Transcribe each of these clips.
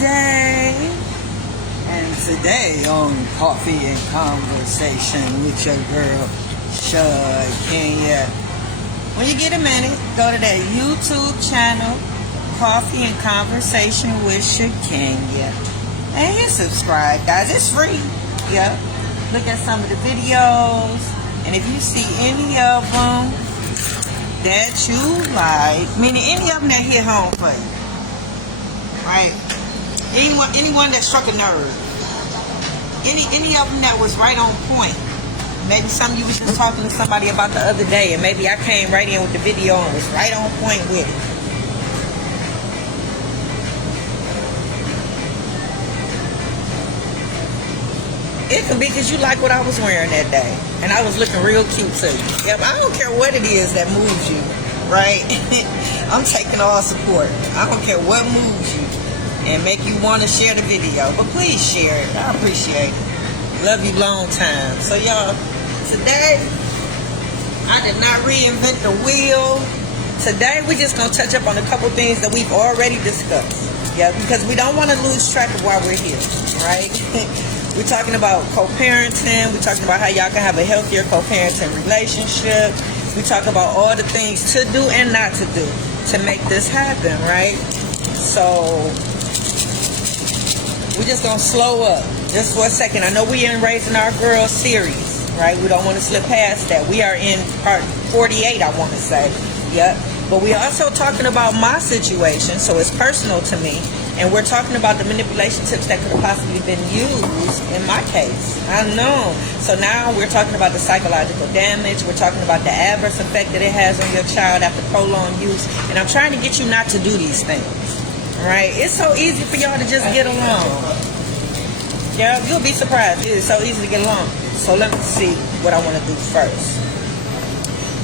day. And today on Coffee and Conversation with your girl, Shakenya. When you get a minute, go to that YouTube channel, Coffee and Conversation with Shakenya. And hit subscribe, guys. It's free. Yep. Look at some of the videos. And if you see any of them that you like, meaning any of them that hit home for you, right? Anyone that struck a nerve, any of them that was right on point. Maybe something you was just talking to somebody about the other day, and maybe I came right in with the video and was right on point with it. It can be because you like what I was wearing that day. And I was looking real cute too. Yep, I don't care what it is that moves you, right? I'm taking all support. I don't care what moves you and make you want to share the video. But please share it. I appreciate it. Love you long time. So y'all, today, I did not reinvent the wheel. Today, we're just going to touch up on a couple things that we've already discussed. Yeah, because we don't want to lose track of why we're here, right? We're talking about co-parenting. We're talking about how y'all can have a healthier co-parenting relationship. We talk about all the things to do and not to do to make this happen, right? So we're just going to slow up just for a second. I know we're in Raising Our Girls series, right? We don't want to slip past that. We are in part 48, I want to say. Yep. But we're also talking about my situation, so it's personal to me. And we're talking about the manipulation tips that could have possibly been used in my case. I know. So now we're talking about the psychological damage. We're talking about the adverse effect that it has on your child after prolonged use. And I'm trying to get you not to do these things. Right? It's so easy for y'all to just get along. Yeah, you'll be surprised. It is so easy to get along. So let me see what I want to do first.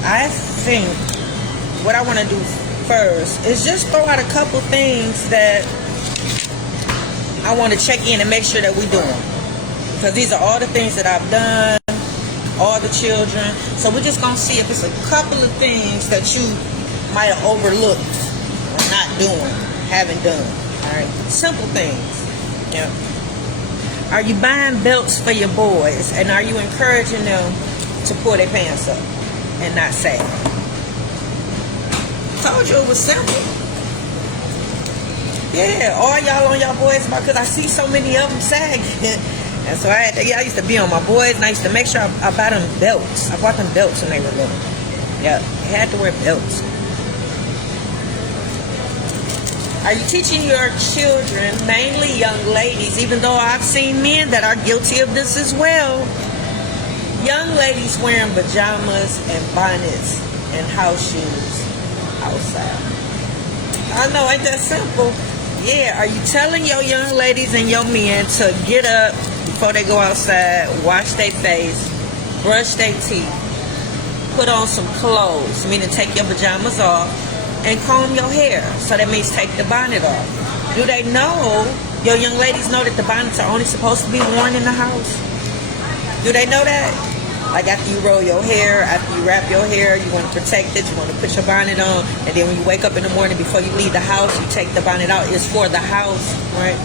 I think what I want to do first is just throw out a couple things that I want to check in and make sure that we're doing. Because these are all the things that I've done, all the children. So we're just going to see if it's a couple of things that you might have overlooked or not doing, haven't done. All right, simple things. Yeah. Are you buying belts for your boys, and are you encouraging them to pull their pants up and not sag? Told you it was simple. Yeah, all y'all on y'all boys about, because I see so many of them sagging. And so I used to be on my boys, and I used to make sure I buy them belts. I bought them belts when they were little. Yeah, they had to wear belts. Are you teaching your children, mainly young ladies, even though I've seen men that are guilty of this as well, young ladies wearing pajamas and bonnets and house shoes outside? I know, ain't that simple? Yeah, are you telling your young ladies and your men to get up before they go outside, wash their face, brush their teeth, put on some clothes, meaning take your pajamas off, and comb your hair? So that means take the bonnet off. Do they know, your young ladies know that the bonnets are only supposed to be worn in the house? Do they know that? Like after you roll your hair, after you wrap your hair, you want to protect it, you want to put your bonnet on, and then when you wake up in the morning before you leave the house, you take the bonnet out. It's for the house, right?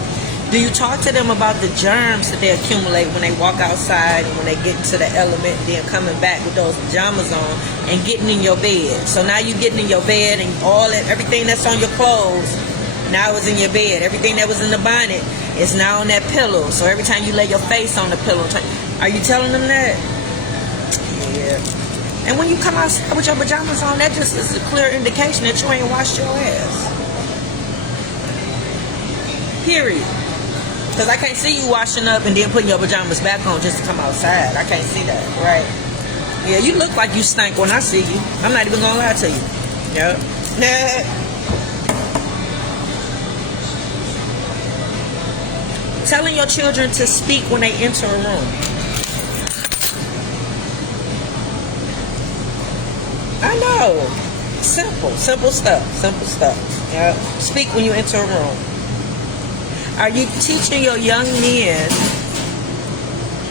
Do you talk to them about the germs that they accumulate when they walk outside and when they get into the element, and then coming back with those pajamas on and getting in your bed? So now you getting in your bed, and all that, everything that's on your clothes now is in your bed. Everything that was in the bonnet is now on that pillow. So every time you lay your face on the pillow, are you telling them that? Yeah. And when you come outside with your pajamas on, that just is a clear indication that you ain't washed your ass. Period. Because I can't see you washing up and then putting your pajamas back on just to come outside. I can't see that, right? Yeah, you look like you stink when I see you. I'm not even going to lie to you. Yeah. Nah. Telling your children to speak when they enter a room. I know. Simple stuff. Yeah. Speak when you enter a room. Are you teaching your young men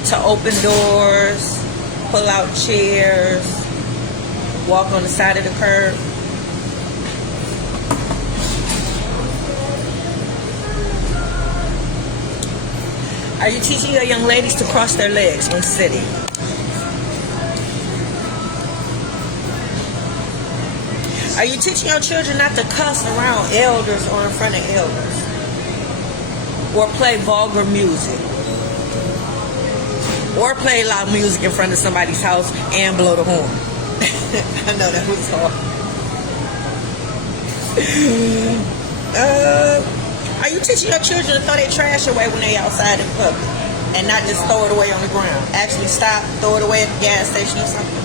to open doors, pull out chairs, walk on the side of the curb? Are you teaching your young ladies to cross their legs when sitting? Are you teaching your children not to cuss around elders or in front of elders? Or play vulgar music? Or play loud music in front of somebody's house and blow the horn? I know that was hard. Are you teaching your children to throw their trash away when they outside in public and not just throw it away on the ground? Actually stop, throw it away at the gas station or something?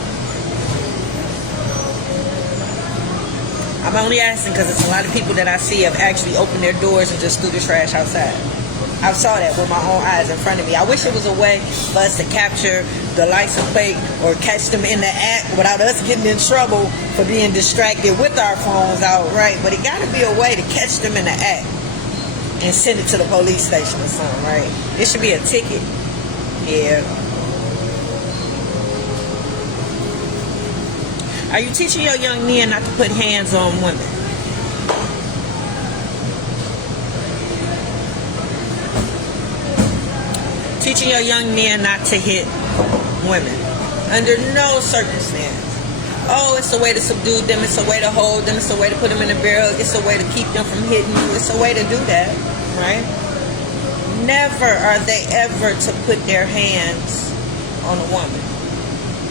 I'm only asking because it's a lot of people that I see have actually opened their doors and just threw the trash outside. I saw that with my own eyes in front of me. I wish it was a way for us to capture the license plate or catch them in the act without us getting in trouble for being distracted with our phones out, right? But it got to be a way to catch them in the act and send it to the police station or something, right? It should be a ticket. Yeah. Are you teaching your young men not to put hands on women? Teaching your young men not to hit women under no circumstance. Oh, it's a way to subdue them. It's a way to hold them. It's a way to put them in a barrel. It's a way to keep them from hitting you. It's a way to do that, right? Never are they ever to put their hands on a woman.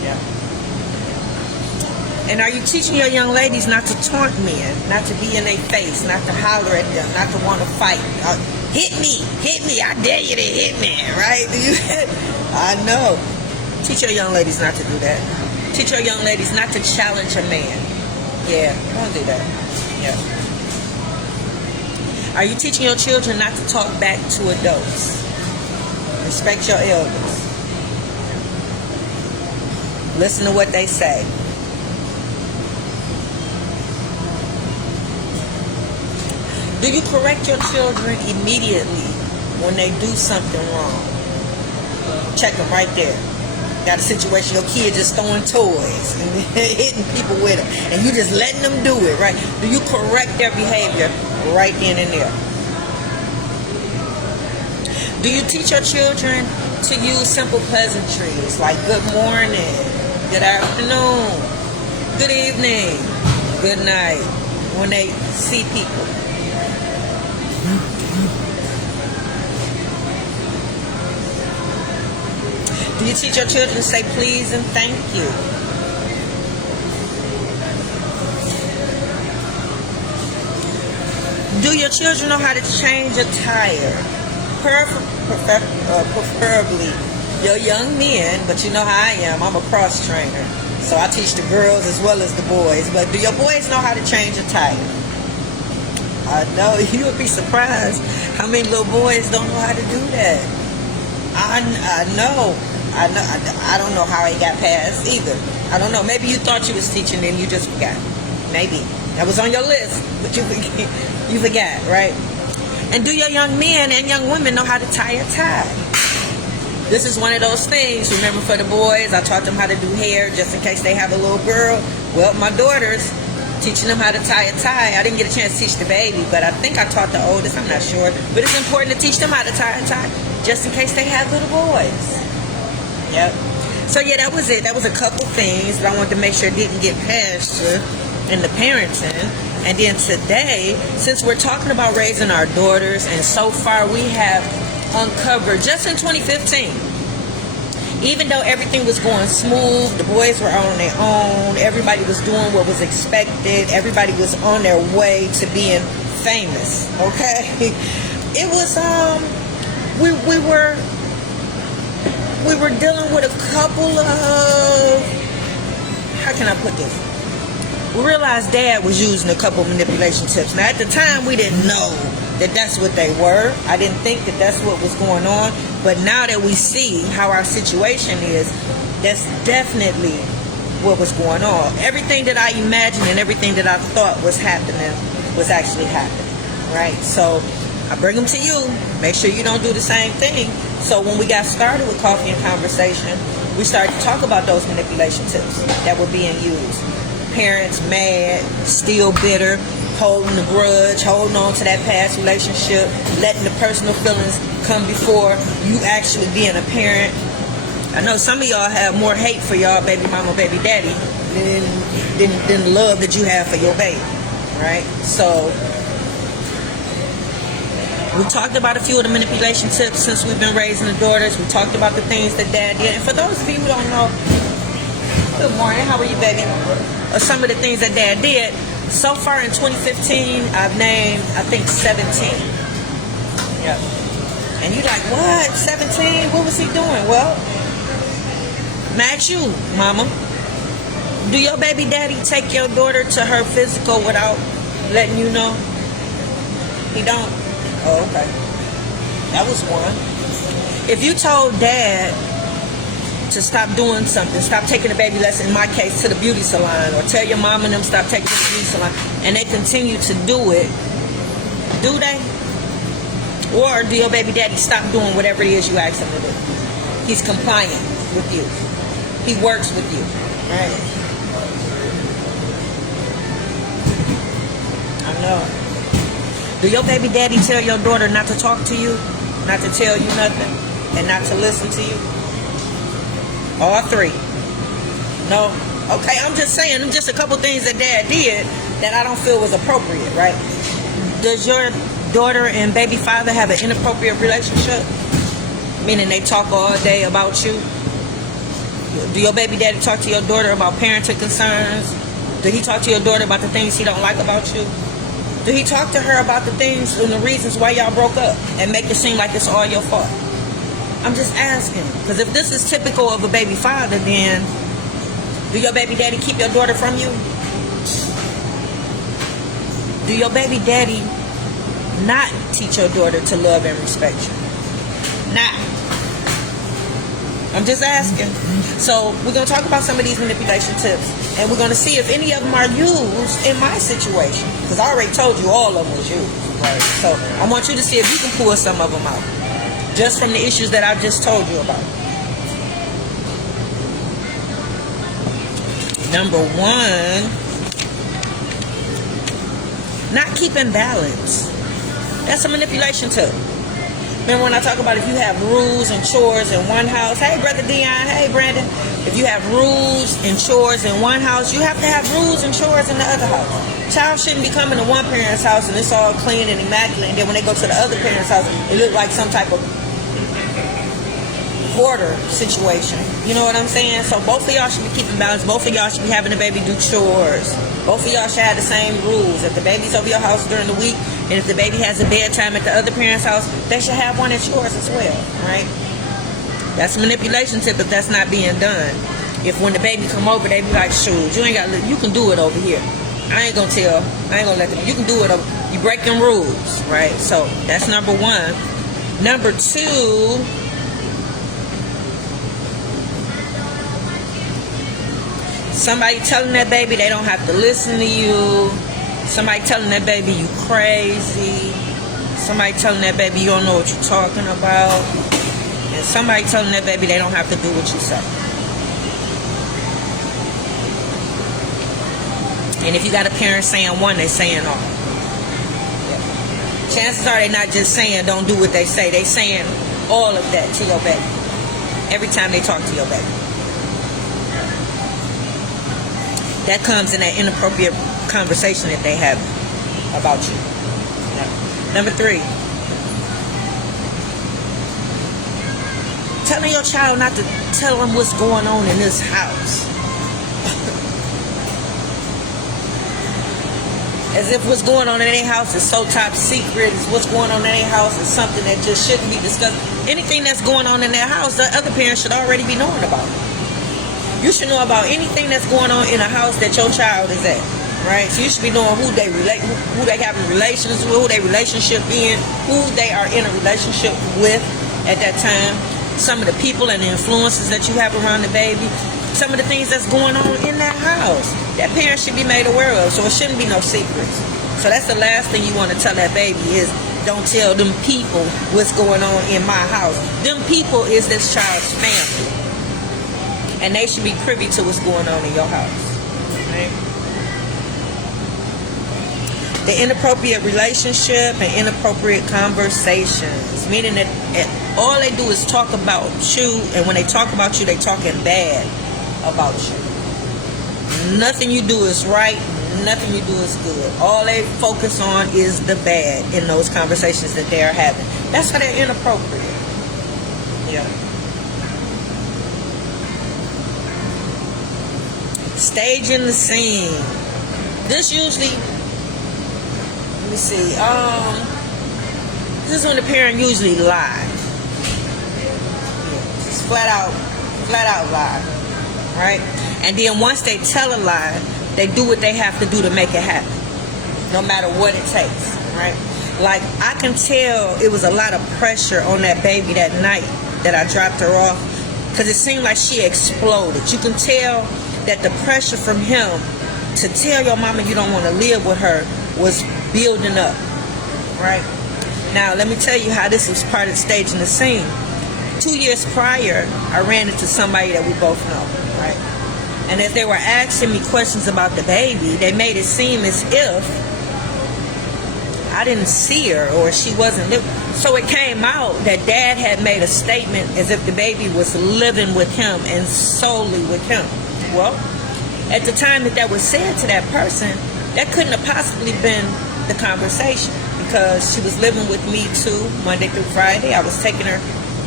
Yeah. And are you teaching your young ladies not to taunt men, not to be in their face, not to holler at them, not to want to fight? Hit me, I dare you to hit me, right? I know. Teach your young ladies not to do that. Teach your young ladies not to challenge a man. Yeah, don't do that. Yeah. Are you teaching your children not to talk back to adults? Respect your elders. Listen to what they say. Do you correct your children immediately when they do something wrong? Check them right there. Got a situation, your kid just throwing toys and hitting people with them, and you just letting them do it, right? Do you correct their behavior right then and there? Do you teach your children to use simple pleasantries like good morning, good afternoon, good evening, good night when they see people? Do you teach your children to say please and thank you? Do your children know how to change a tire? Preferably your young men, but you know how I am. I'm a cross trainer. So I teach the girls as well as the boys. But do your boys know how to change a tire? I know. You would be surprised how many little boys don't know how to do that. I know. I don't know how it got passed either. I don't know. Maybe you thought you was teaching and you just forgot. Maybe. That was on your list, but you forgot, right? And do your young men and young women know how to tie a tie? This is one of those things. Remember, for the boys, I taught them how to do hair just in case they have a little girl. Well, my daughters, teaching them how to tie a tie. I didn't get a chance to teach the baby, but I think I taught the oldest. I'm not sure. But it's important to teach them how to tie a tie just in case they have little boys. Yep. So yeah, that was it. That was a couple things that I wanted to make sure didn't get past in the parenting. And then today, since we're talking about raising our daughters, and so far we have uncovered, just in 2015, even though everything was going smooth, the boys were on their own, everybody was doing what was expected, everybody was on their way to being famous, okay? It was, we were dealing with a couple of, how can I put this? We realized Dad was using a couple of manipulation tips. Now, at the time, we didn't know that that's what they were. I didn't think that that's what was going on. But now that we see how our situation is, that's definitely what was going on. Everything that I imagined and everything that I thought was happening was actually happening, right? So I bring them to you. Make sure you don't do the same thing. So when we got started with Coffee and Conversation, we started to talk about those manipulation tips that were being used. Parents mad, still bitter, holding the grudge, holding on to that past relationship, letting the personal feelings come before you actually being a parent. I know some of y'all have more hate for y'all baby mama, baby daddy than the love that you have for your baby, right? So we talked about a few of the manipulation tips since we've been raising the daughters. We talked about the things that dad did. And for those of you who don't know, good morning, how are you, baby? Or some of the things that dad did. So far in 2015, I've named, I think, 17. Yep. And you're like, what? 17? What was he doing? Well, match you, mama. Do your baby daddy take your daughter to her physical without letting you know? He don't? Oh, okay. That was one. If you told dad to stop doing something, stop taking the baby lesson, in my case, to the beauty salon, or tell your mom and them stop taking the beauty salon, and they continue to do it, do they? Or do your baby daddy stop doing whatever it is you ask him to do? He's compliant with you. He works with you, right? I know. Do your baby daddy tell your daughter not to talk to you, not to tell you nothing, and not to listen to you? All three? No? Okay, I'm just saying, just a couple things that dad did that I don't feel was appropriate, right? Does your daughter and baby father have an inappropriate relationship? Meaning they talk all day about you? Do your baby daddy talk to your daughter about parenting concerns? Do he talk to your daughter about the things he don't like about you? Do he talk to her about the things and the reasons why y'all broke up and make it seem like it's all your fault? I'm just asking. Because if this is typical of a baby father, then do your baby daddy keep your daughter from you? Do your baby daddy not teach your daughter to love and respect you? Nah. I'm just asking. So we're going to talk about some of these manipulation tips. And we're going to see if any of them are used in my situation. Because I already told you all of them was used. Right? So I want you to see if you can pull some of them out. Just from the issues that I just told you about. Number one, not keeping balance. That's a manipulation tip. Remember when I talk about if you have rules and chores in one house? Hey, Brother Dion. Hey, Brandon. If you have rules and chores in one house, you have to have rules and chores in the other house. Child shouldn't be coming to one parent's house and it's all clean and immaculate. And then when they go to the other parent's house, it looks like some type of border situation. You know what I'm saying? So both of y'all should be keeping balance. Both of y'all should be having the baby do chores. Both of y'all should have the same rules. If the baby's over your house during the week, and if the baby has a bedtime at the other parent's house, they should have one at yours as well, right? That's a manipulation tip if that's not being done. If when the baby come over, they be like, shoot, you ain't got, you can do it over here. I ain't gonna tell. I ain't gonna let them. You can do it over. You breaking rules, right? So that's number one. Number two. Somebody telling that baby they don't have to listen to you. Somebody telling that baby you crazy. Somebody telling that baby you don't know what you're talking about. And somebody telling that baby they don't have to do what you say. And if you got a parent saying one, they saying all. Yeah. Chances are they not just saying don't do what they say. They saying all of that to your baby. Every time they talk to your baby. That comes in that inappropriate conversation that they have about you. Yeah. Number three. Telling your child not to tell them what's going on in this house. As if what's going on in their house is so top secret. As what's going on in their house is something that just shouldn't be discussed. Anything that's going on in their house, the other parents should already be knowing about it. You should know about anything that's going on in a house that your child is at, right? So you should be knowing who they relate, who they having relations with, who they relationship in, who they are in a relationship with at that time. Some of the people and the influences that you have around the baby. Some of the things that's going on in that house that parents should be made aware of. So it shouldn't be no secrets. So that's the last thing you want to tell that baby is don't tell them people what's going on in my house. Them people is this child's family. And they should be privy to what's going on in your house. Right? The inappropriate relationship and inappropriate conversations, meaning that all they do is talk about you, and when they talk about you, they talking bad about you. Nothing you do is right, nothing you do is good. All they focus on is the bad in those conversations that they are having. That's why they're inappropriate. Yeah. Staging the scene. This usually, let me see, this is when the parent usually lies. Just flat out lie, right? And then once they tell a lie, they do what they have to do to make it happen, no matter what it takes, right? Like, I can tell it was a lot of pressure on that baby that night that I dropped her off, because it seemed like she exploded. You can tell that the pressure from him to tell your mama you don't want to live with her was building up, right? Now, let me tell you how this was part of staging the scene. 2 years prior, I ran into somebody that we both know, right? And as they were asking me questions about the baby, they made it seem as if I didn't see her or she wasn't living. So it came out that Dad had made a statement as if the baby was living with him and solely with him. Well, at the time that was said to that person, that couldn't have possibly been the conversation, because she was living with me too, Monday through Friday. I was taking her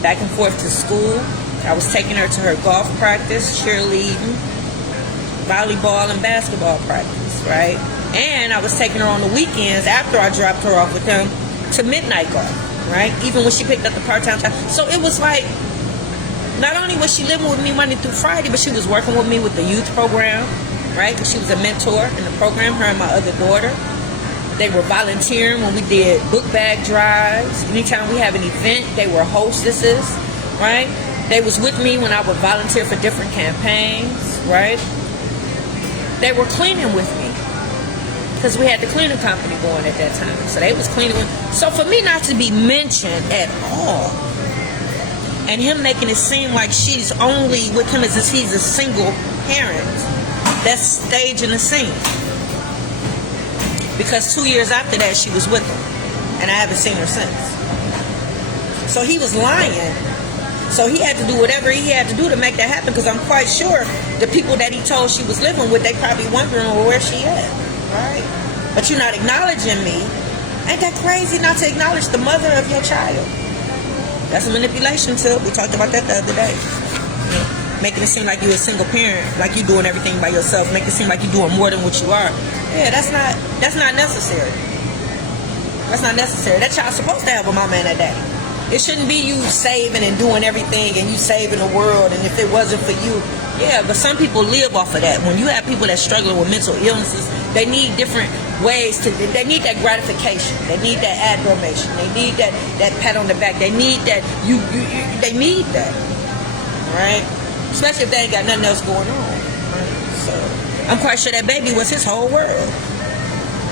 back and forth to school. I was taking her to her golf practice, cheerleading, volleyball, and basketball practice, right? And I was taking her on the weekends after I dropped her off with them to midnight golf, right? Even when she picked up the part-time job. So it was like, not only was she living with me Monday through Friday, but she was working with me with the youth program, right? Because she was a mentor in the program, her and my other daughter. They were volunteering when we did book bag drives. Anytime we have an event, they were hostesses, right? They was with me when I would volunteer for different campaigns, right? They were cleaning with me, because we had the cleaning company going at that time. So they was cleaning with. So for me not to be mentioned at all, and him making it seem like she's only with him as if he's a single parent, that's staging the scene. Because 2 years after that, she was with him, and I haven't seen her since. So he was lying. So he had to do whatever he had to do to make that happen, because I'm quite sure the people that he told she was living with, they probably wondering, well, where she at, right? But you're not acknowledging me. Ain't that crazy not to acknowledge the mother of your child? That's a manipulation too. We talked about that the other day. You know, making it seem like you're a single parent, like you're doing everything by yourself, make it seem like you're doing more than what you are. Yeah, that's not necessary. That's not necessary. That child's supposed to have a mama and a daddy. It shouldn't be you saving and doing everything and you saving the world, and if it wasn't for you. Yeah, but some people live off of that. When you have people that struggling with mental illnesses, they need different ways to, they need that gratification. They need that admiration. They need that pat on the back. They need that, they need that, right? Especially if they ain't got nothing else going on, right? So I'm quite sure that baby was his whole world,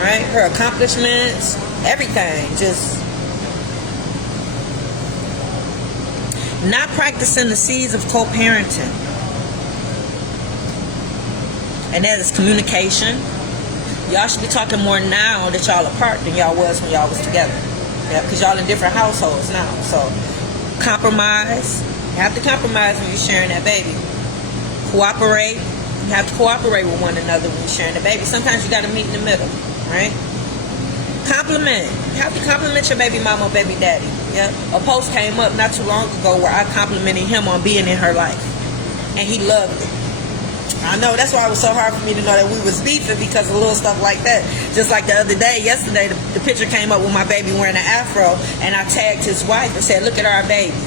right? Her accomplishments, everything, just not practicing the seeds of co-parenting. And that is communication. Y'all should be talking more now that y'all apart than y'all was when y'all was together. Yeah, because y'all in different households now. So compromise. You have to compromise when you're sharing that baby. Cooperate. You have to cooperate with one another when you're sharing the baby. Sometimes you got to meet in the middle, right? Compliment. You have to compliment your baby mama or baby daddy. Yeah. A post came up not too long ago where I complimented him on being in her life, and he loved it. I know, that's why it was so hard for me to know that we was beefing, because of little stuff like that. Just like the other day, yesterday, the picture came up with my baby wearing an afro, and I tagged his wife and said, "Look at our baby."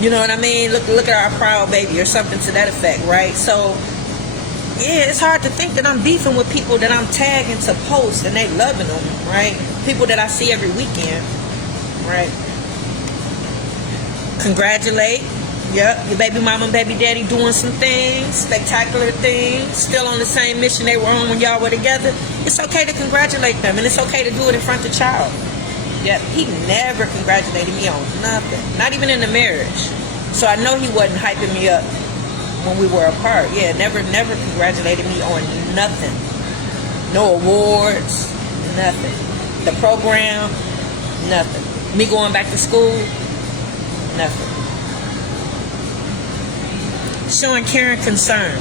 You know what I mean? Look at our proud baby, or something to that effect, right? So yeah, it's hard to think that I'm beefing with people that I'm tagging to post and they loving them, right? People that I see every weekend, right? Congratulate. Yep, your baby mama and baby daddy doing some things, spectacular things, still on the same mission they were on when y'all were together. It's okay to congratulate them, and it's okay to do it in front of the child. Yep, he never congratulated me on nothing, not even in the marriage. So I know he wasn't hyping me up when we were apart. Yeah, never congratulated me on nothing. No awards, Nothing. The program, nothing. Me going back to school, nothing. Showing care and concern.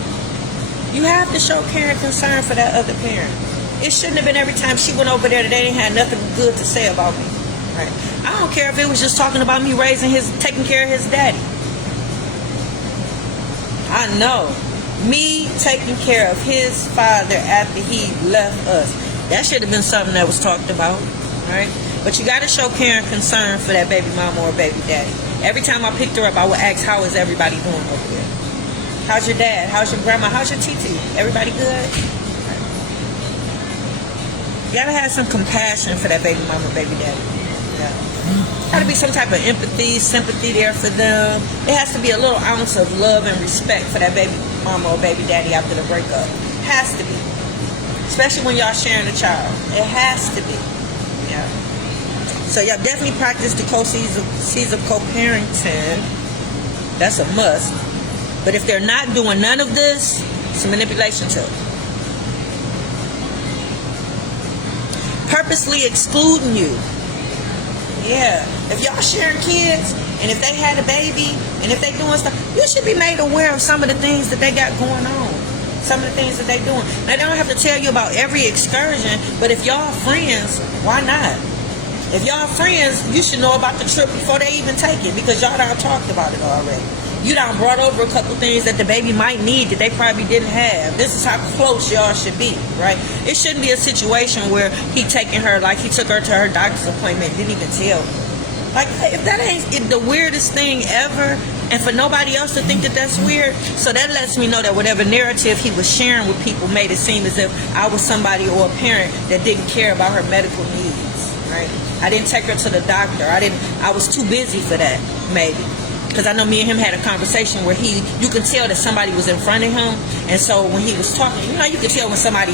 You have to show care and concern for that other parent. It shouldn't have been every time she went over there that they didn't have nothing good to say about me. Right? I don't care if it was just talking about me taking care of his daddy. I know. Me taking care of his father after he left us. That should have been something that was talked about. Right? But you got to show care and concern for that baby mama or baby daddy. Every time I picked her up, I would ask, how is everybody doing over there? How's your dad? How's your grandma? How's your TT? Everybody good? You gotta have some compassion for that baby mama, baby daddy. Yeah. Gotta be some type of empathy, sympathy there for them. It has to be a little ounce of love and respect for that baby mama or baby daddy after the breakup. Has to be. Especially when y'all sharing a child. It has to be. Yeah. So y'all definitely practice the seeds of co-parenting. That's a must. But if they're not doing none of this, it's a manipulation tool. Purposely excluding you. Yeah. If y'all sharing kids, and if they had a baby, and if they doing stuff, you should be made aware of some of the things that they got going on. Some of the things that they doing. Now, they don't have to tell you about every excursion, but if y'all friends, why not? If y'all friends, you should know about the trip before they even take it, because y'all done talked about it already. You done brought over a couple things that the baby might need that they probably didn't have. This is how close y'all should be, right? It shouldn't be a situation where he taking her, like he took her to her doctor's appointment, didn't even tell me. Like, if that ain't the weirdest thing ever, and for nobody else to think that that's weird, so that lets me know that whatever narrative he was sharing with people made it seem as if I was somebody or a parent that didn't care about her medical needs, right? I didn't take her to the doctor. I was too busy for that, maybe. Because I know me and him had a conversation where you can tell that somebody was in front of him. And so when he was talking, you can tell when somebody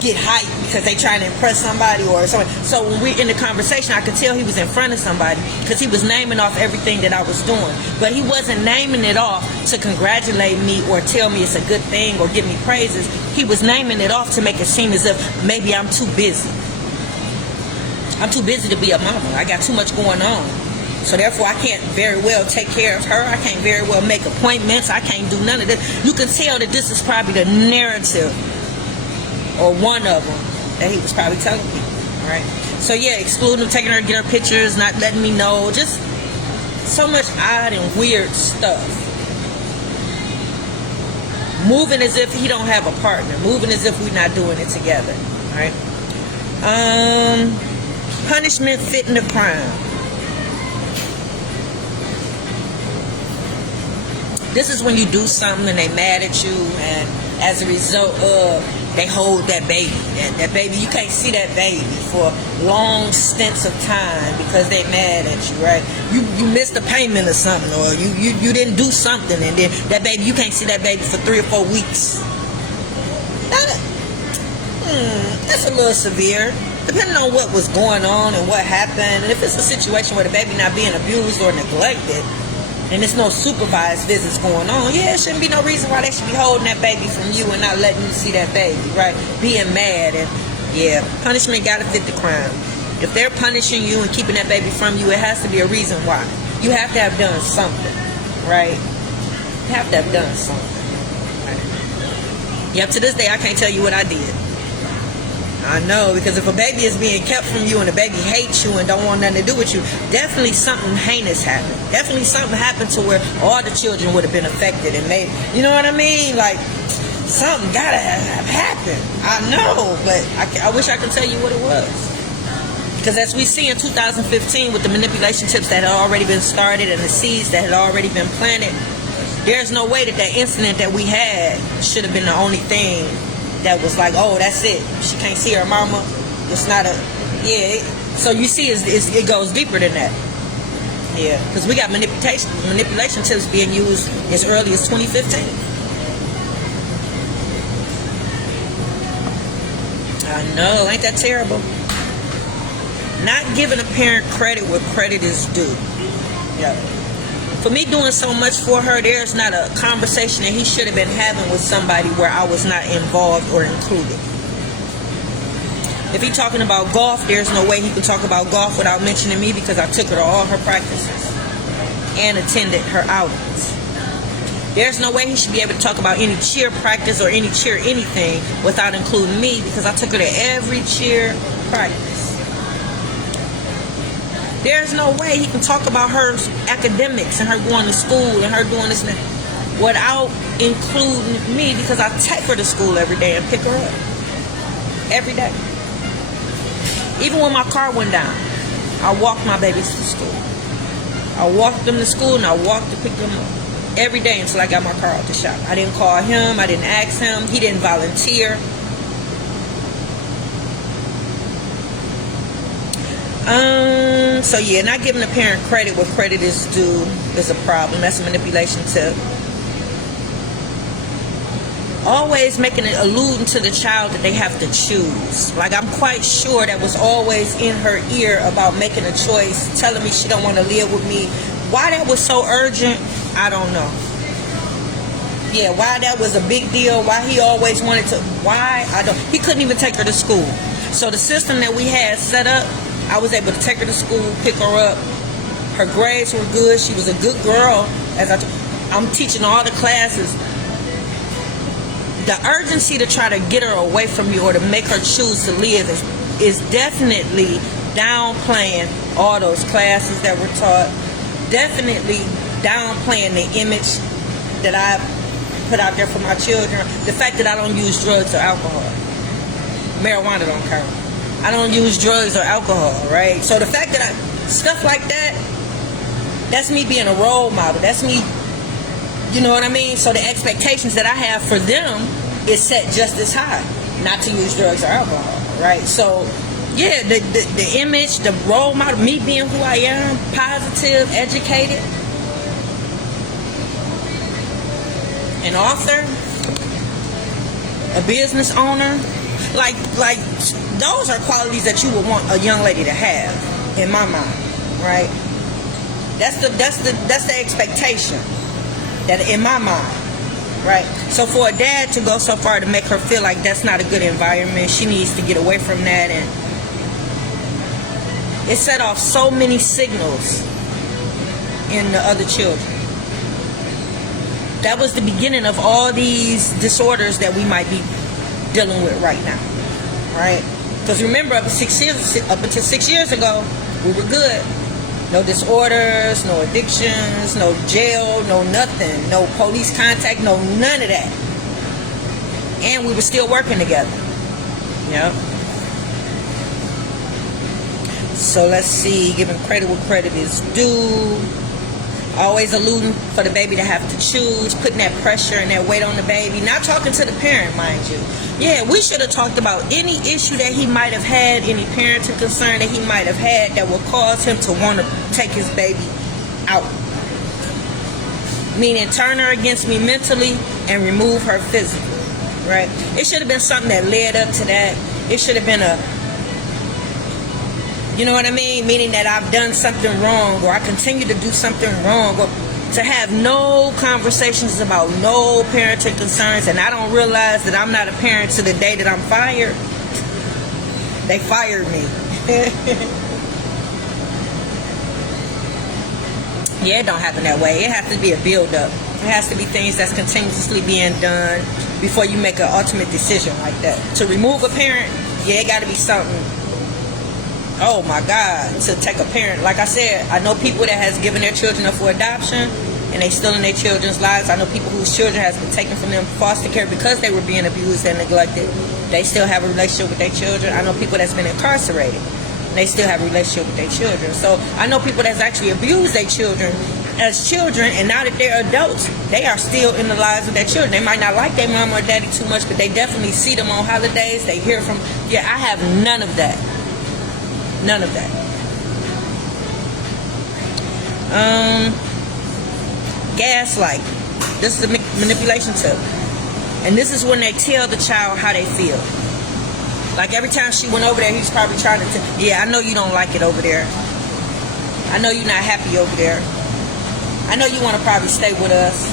get hyped because they trying to impress somebody or something. So when we're in the conversation, I could tell he was in front of somebody because he was naming off everything that I was doing. But he wasn't naming it off to congratulate me or tell me it's a good thing or give me praises. He was naming it off to make it seem as if maybe I'm too busy. I'm too busy to be a mama. I got too much going on. So therefore, I can't very well take care of her. I can't very well make appointments. I can't do none of this. You can tell that this is probably the narrative, or one of them, that he was probably telling people, right? So yeah, excluding him, taking her to get her pictures, not letting me know. Just so much odd and weird stuff. Moving as if he don't have a partner. Moving as if we're not doing it together, right? Punishment fitting the crime. This is when you do something and they mad at you, and as a result of, they hold that baby. And that baby, you can't see that baby for long stints of time because they mad at you, right? You missed a payment or something, or you didn't do something, and then that baby, you can't see that baby for 3 or 4 weeks. That's a little severe. Depending on what was going on and what happened, and if it's a situation where the baby not being abused or neglected, and there's no supervised visits going on, yeah, it shouldn't be no reason why they should be holding that baby from you and not letting you see that baby, right? Being mad, and yeah, punishment gotta fit the crime. If they're punishing you and keeping that baby from you, it has to be a reason why. You have to have done something, right? You have to have done something. Right? Yep, to this day, I can't tell you what I did. I know, because if a baby is being kept from you and the baby hates you and don't want nothing to do with you, definitely something heinous happened. Definitely something happened to where all the children would have been affected and made, you know what I mean? Like, something gotta have happened. I know, but I wish I could tell you what it was. Because as we see in 2015 with the manipulation tips that had already been started and the seeds that had already been planted, there's no way that incident that we had should have been the only thing that was like, oh, that's it. She can't see her mama. It's not a, yeah. So you see, it goes deeper than that. Yeah, because we got manipulation tips being used as early as 2015. I know, ain't that terrible? Not giving a parent credit where credit is due. Yeah. For me doing so much for her, there's not a conversation that he should have been having with somebody where I was not involved or included. If he's talking about golf, there's no way he can talk about golf without mentioning me, because I took her to all her practices and attended her outings. There's no way he should be able to talk about any cheer practice or any cheer anything without including me, because I took her to every cheer practice. There's no way he can talk about her academics and her going to school and her doing this and that without including me, because I take her to school every day and pick her up. Every day. Even when my car went down, I walked my babies to school. I walked them to school and I walked to pick them up every day until I got my car out the shop. I didn't call him. I didn't ask him. He didn't volunteer. So yeah, not giving a parent credit where credit is due is a problem. That's a manipulation tip. Always making it, alluding to the child that they have to choose. Like, I'm quite sure that was always in her ear about making a choice, telling me she don't want to live with me. Why that was so urgent, I don't know. Yeah, why that was a big deal, why he always wanted to, why, I don't, he couldn't even take her to school. So the system that we had set up, I was able to take her to school, pick her up. Her grades were good. She was a good girl. I'm teaching all the classes. The urgency to try to get her away from you or to make her choose to live is definitely downplaying all those classes that were taught. Definitely downplaying the image that I put out there for my children. The fact that I don't use drugs or alcohol. Marijuana don't count. I don't use drugs or alcohol, right? So the fact that stuff like that, that's me being a role model. That's me, you know what I mean? So the expectations that I have for them is set just as high, not to use drugs or alcohol, right? So yeah, the image, the role model, me being who I am, positive, educated, an author, a business owner, like those are qualities that you would want a young lady to have, in my mind, right? That's the expectation that in my mind, right? So for a dad to go so far to make her feel like that's not a good environment, she needs to get away from that, and it set off so many signals in the other children. That was the beginning of all these disorders that we might be dealing with right now, right? Because remember, up until 6 years ago, we were good. No disorders, no addictions, no jail, no nothing, no police contact, no none of that. And we were still working together. Yep. So let's see, giving credit where credit is due. Always alluding for the baby to have to choose, putting that pressure and that weight on the baby. Not talking to the parent, mind you. Yeah, we should have talked about any issue that he might have had, any parenting concern that he might have had that would cause him to want to take his baby out. Meaning turn her against me mentally and remove her physically, right? It should have been something that led up to that. It should have been you know what I mean? Meaning that I've done something wrong, or I continue to do something wrong, or to have no conversations about no parenting concerns, and I don't realize that I'm not a parent to the day that I'm fired. They fired me. Yeah, it don't happen that way. It has to be a build-up. It has to be things that's continuously being done before you make an ultimate decision like that. To remove a parent, yeah, it got to be something. Oh my God, to take a parent. Like I said, I know people that has given their children up for adoption and they still in their children's lives. I know people whose children has been taken from them foster care because they were being abused and neglected. They still have a relationship with their children. I know people that's been incarcerated and they still have a relationship with their children. So I know people that's actually abused their children as children, and now that they're adults, they are still in the lives of their children. They might not like their mom or daddy too much, but they definitely see them on holidays. They hear from, yeah, I have none of that. None of that. Gaslight. This is a manipulation tip. And this is when they tell the child how they feel. Like every time she went over there, he's probably trying to tell, yeah, I know you don't like it over there. I know you're not happy over there. I know you want to probably stay with us.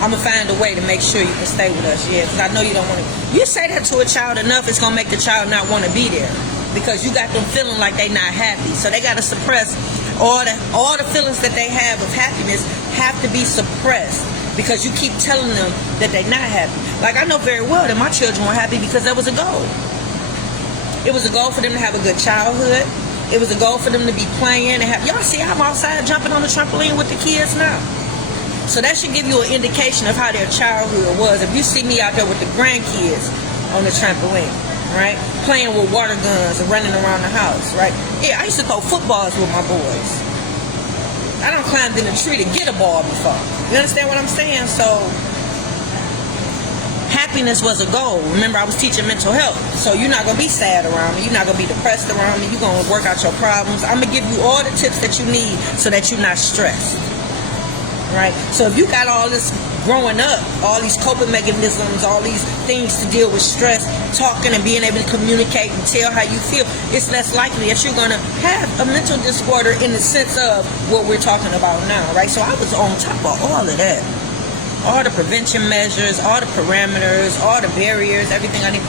I'm going to find a way to make sure you can stay with us. Yeah, because I know you don't want to. You say that to a child enough, it's going to make the child not want to be there. because you got them feeling like they not happy. So they got to suppress all the feelings that they have of happiness have to be suppressed because you keep telling them that they're not happy. Like, I know very well that my children were happy because that was a goal. It was a goal for them to have a good childhood. It was a goal for them to be playing and have. Y'all see I'm outside jumping on the trampoline with the kids now. So that should give you an indication of how their childhood was. If you see me out there with the grandkids on the trampoline, right? Playing with water guns and running around the house, right? Yeah, I used to throw footballs with my boys. I done climbed in a tree to get a ball before. You understand what I'm saying? So happiness was a goal. Remember, I was teaching mental health. So you're not going to be sad around me. You're not going to be depressed around me. You're going to work out your problems. I'm going to give you all the tips that you need so that you're not stressed. Right? So if you got all this growing up, all these coping mechanisms, all these things to deal with stress, talking and being able to communicate and tell how you feel, it's less likely that you're going to have a mental disorder in the sense of what we're talking about now, right? So I was on top of all of that. All the prevention measures, all the parameters, all the barriers, everything I need.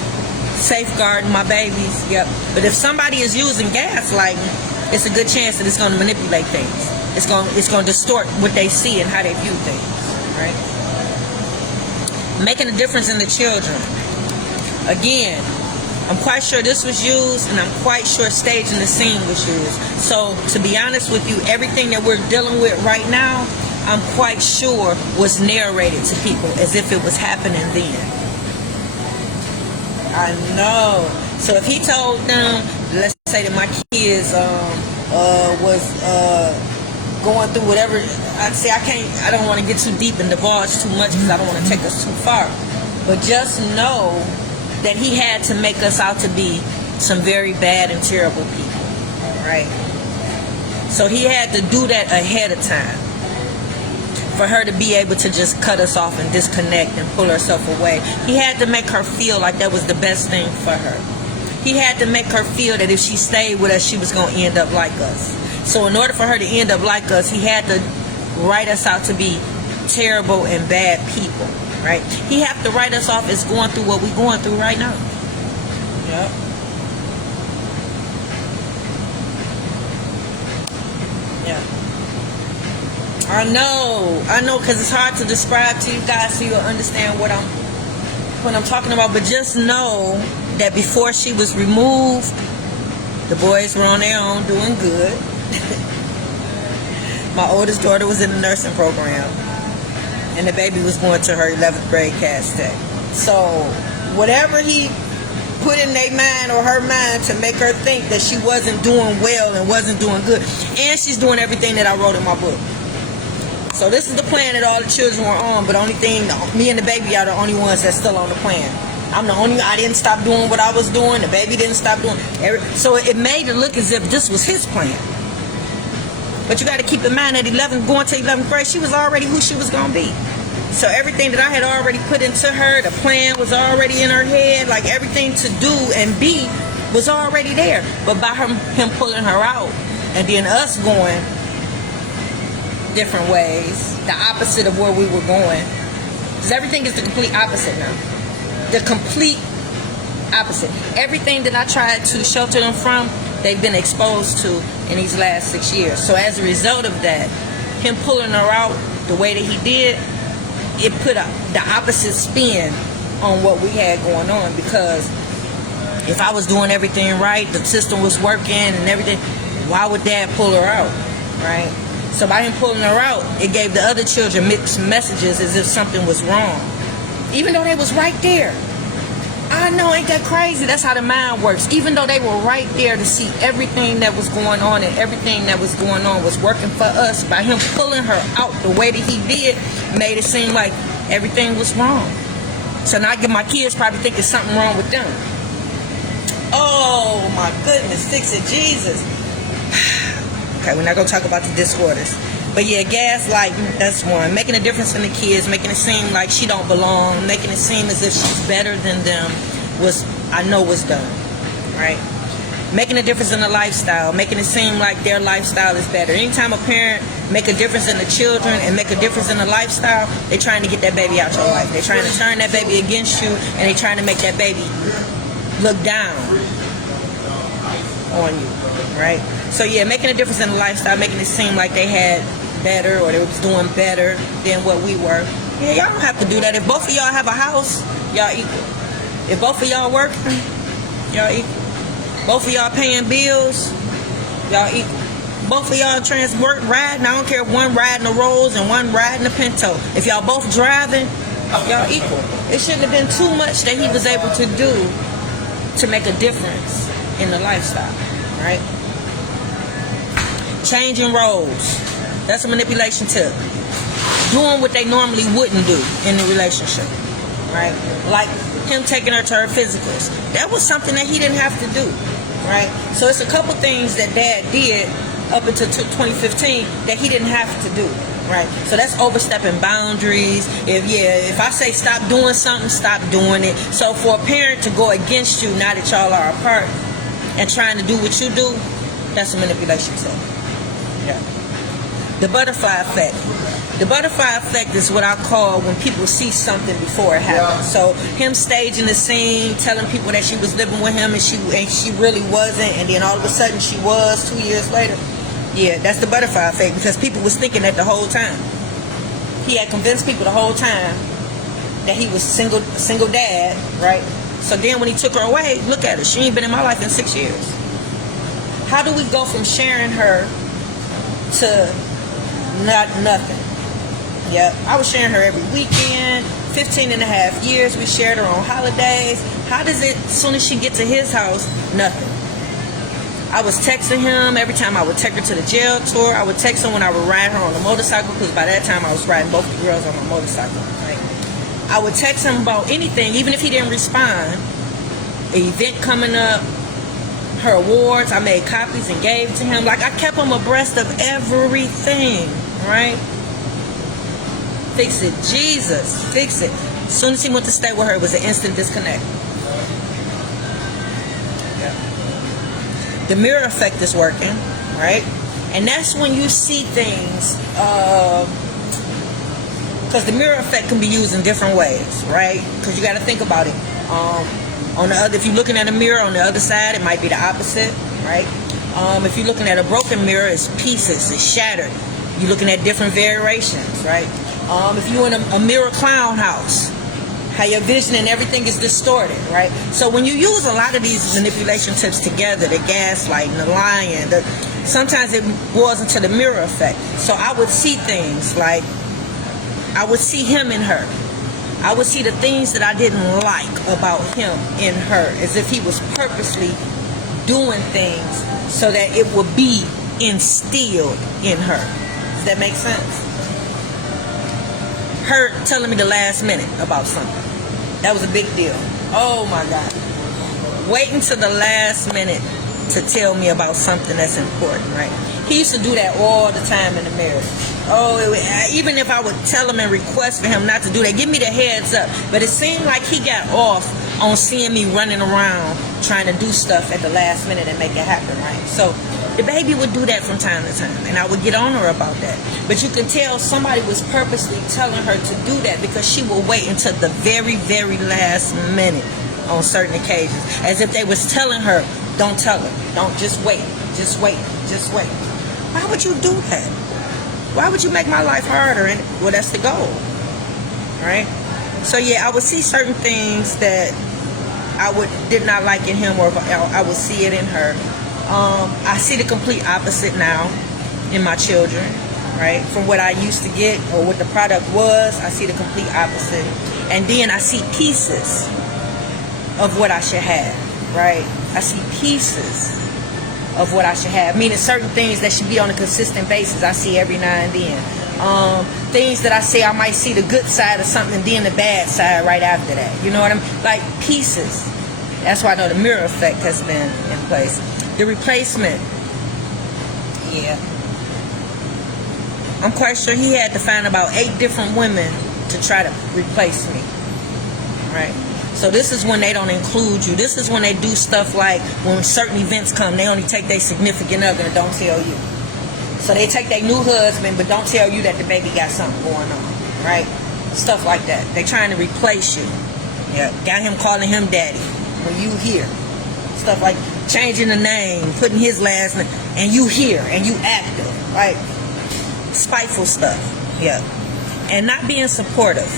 Safeguarding my babies, yep. But if somebody is using gaslighting, it's a good chance that it's going to manipulate things. It's going to distort what they see and how they view things, right? Making a difference in the children. Again, I'm quite sure this was used, and I'm quite sure staging the scene was used. So, to be honest with you, everything that we're dealing with right now, I'm quite sure was narrated to people as if it was happening then. I know. So if he told them, let's say that my kids was going through whatever, I don't want to get too deep and divulge too much because I don't want to take us too far. But just know that he had to make us out to be some very bad and terrible people, right? So he had to do that ahead of time for her to be able to just cut us off and disconnect and pull herself away. He had to make her feel like that was the best thing for her. He had to make her feel that if she stayed with us, she was going to end up like us. So in order for her to end up like us, he had to write us out to be terrible and bad people, right? He had to write us off as going through what we're going through right now. Yep. Yeah. I know, because it's hard to describe to you guys so you'll understand what I'm talking about. But just know that before she was removed, the boys were on their own doing good. My oldest daughter was in the nursing program, and the baby was going to her 11th grade cast tech. So whatever he put in their mind or her mind to make her think that she wasn't doing well and wasn't doing good, and she's doing everything that I wrote in my book. So this is the plan that all the children were on, but the only thing, me and the baby are the only ones that's still on the plan. I didn't stop doing what I was doing. The baby didn't stop doing. So it made it look as if this was his plan. But you got to keep in mind that going to 11th grade, she was already who she was going to be. So everything that I had already put into her, the plan was already in her head. Like everything to do and be was already there. But by him pulling her out and then us going different ways, the opposite of where we were going. Because everything is the complete opposite now. The complete opposite. Everything that I tried to shelter them from, they've been exposed to in these last 6 years. So as a result of that, him pulling her out the way that he did, it put the opposite spin on what we had going on. Because if I was doing everything right, the system was working and everything, why would Dad pull her out, right? So by him pulling her out, it gave the other children mixed messages as if something was wrong, even though they was right there. I know, ain't that crazy? That's how the mind works. Even though they were right there to see everything that was going on, and everything that was going on was working for us, by him pulling her out the way that he did, made it seem like everything was wrong. So now my kids probably think there's something wrong with them. Oh my goodness, fix it, Jesus. Okay, we're not going to talk about the disorders. But yeah, gaslighting, that's one. Making a difference in the kids, making it seem like she don't belong, making it seem as if she's better than them was done, right? Making a difference in the lifestyle, making it seem like their lifestyle is better. Anytime a parent make a difference in the children and make a difference in the lifestyle, they're trying to get that baby out your life. They're trying to turn that baby against you, and they're trying to make that baby look down. on you, right? So yeah, making a difference in the lifestyle, making it seem like they had better or they was doing better than what we were. Yeah, y'all don't have to do that. If both of y'all have a house, y'all equal. If both of y'all working, y'all equal. Both of y'all paying bills, y'all equal. Both of y'all riding. I don't care if one riding a Rolls and one riding a Pinto. If y'all both driving, y'all equal. It shouldn't have been too much that he was able to do to make a difference in the lifestyle, right? Changing roles. That's a manipulation tip. Doing what they normally wouldn't do in the relationship, right? Like him taking her to her physicals. That was something that he didn't have to do, right? So it's a couple things that Dad did up until 2015 that he didn't have to do, right? So that's overstepping boundaries. If I say stop doing something, stop doing it. So for a parent to go against you now that y'all are apart and trying to do what you do, that's a manipulation tip. Yeah. The butterfly effect. The butterfly effect is what I call when people see something before it happens. So him staging the scene, telling people that she was living with him and she really wasn't, and then all of a sudden she was 2 years later. Yeah, that's the butterfly effect, because people was thinking that the whole time. He had convinced people the whole time that he was single dad, right? So then when he took her away, look at her. She ain't been in my life in 6 years. How do we go from sharing her to nothing? Yeah, I was sharing her every weekend, 15 and a half years. We shared her on holidays. How does it, as soon as she get to his house, nothing? I was texting him every time I would take her to the jail tour. I would text him when I would ride her on the motorcycle, because by that time I was riding both the girls on my motorcycle. Right? I would text him about anything, even if he didn't respond. An event coming up, her awards, I made copies and gave to him. Like, I kept him abreast of everything, right? Fix it. Jesus, fix it. As soon as he went to stay with her, it was an instant disconnect. The mirror effect is working, right? And that's when you see things, because the mirror effect can be used in different ways, right? Because you got to think about it. On the other, if you're looking at a mirror on the other side, it might be the opposite, right? If you're looking at a broken mirror, it's pieces, it's shattered. You're looking at different variations, right? If you're in a mirror clown house, how your vision and everything is distorted, right? So when you use a lot of these manipulation tips together, the gaslighting, the lying, sometimes it boils into the mirror effect. So I would see things like, I would see him in her. I would see the things that I didn't like about him in her, as if he was purposely doing things so that it would be instilled in her. Does that make sense? Her telling me the last minute about something. That was a big deal. Oh my God. Waiting to the last minute to tell me about something that's important, right? He used to do that all the time in the marriage. Oh, even if I would tell him and request for him not to do that, give me the heads up. But it seemed like he got off on seeing me running around trying to do stuff at the last minute and make it happen, right? So the baby would do that from time to time, and I would get on her about that. But you can tell somebody was purposely telling her to do that, because she will wait until the very, very last minute on certain occasions, as if they was telling her, don't tell her, don't, just wait, just wait, just wait. Why would you do that? Why would you make my life harder? And well, that's the goal, right? So yeah, I would see certain things that I did not like in him, or I would see it in her. I see the complete opposite now in my children, right? From what I used to get or what the product was, I see the complete opposite. And then I see pieces of what I should have, right? I see pieces of what I should have, meaning certain things that should be on a consistent basis, I see every now and then. Things that I say, I might see the good side of something and then the bad side right after that. You know what I mean? Like pieces. That's why I know the mirror effect has been in place. The replacement. Yeah. I'm quite sure he had to find about 8 different women to try to replace me. Right? So this is when they don't include you. This is when they do stuff like when certain events come, they only take their significant other and don't tell you. So they take their new husband but don't tell you that the baby got something going on. Right? Stuff like that. They trying to replace you. Yeah. Got him calling him daddy when you here. Stuff like changing the name, putting his last name, and you here and you active, like spiteful stuff. Yeah, and not being supportive.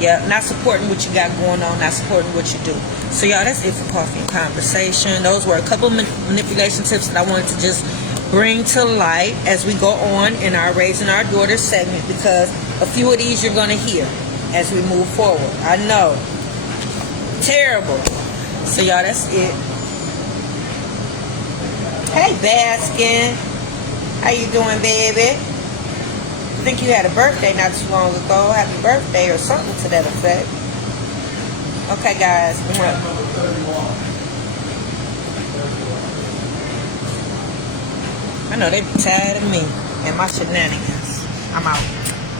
Yeah, not supporting what you got going on, not supporting what you do. So y'all, that's it for Coffee and Conversation. Those were a couple of manipulation tips that I wanted to just bring to light as we go on in our Raising Our Daughters segment, because a few of these you're going to hear as we move forward. I know. Terrible. So y'all, that's it. Hey, Baskin. How you doing, baby? I think you had a birthday not too long ago. Happy birthday or something to that effect. Okay, guys. I know they be tired of me and my shenanigans. I'm out.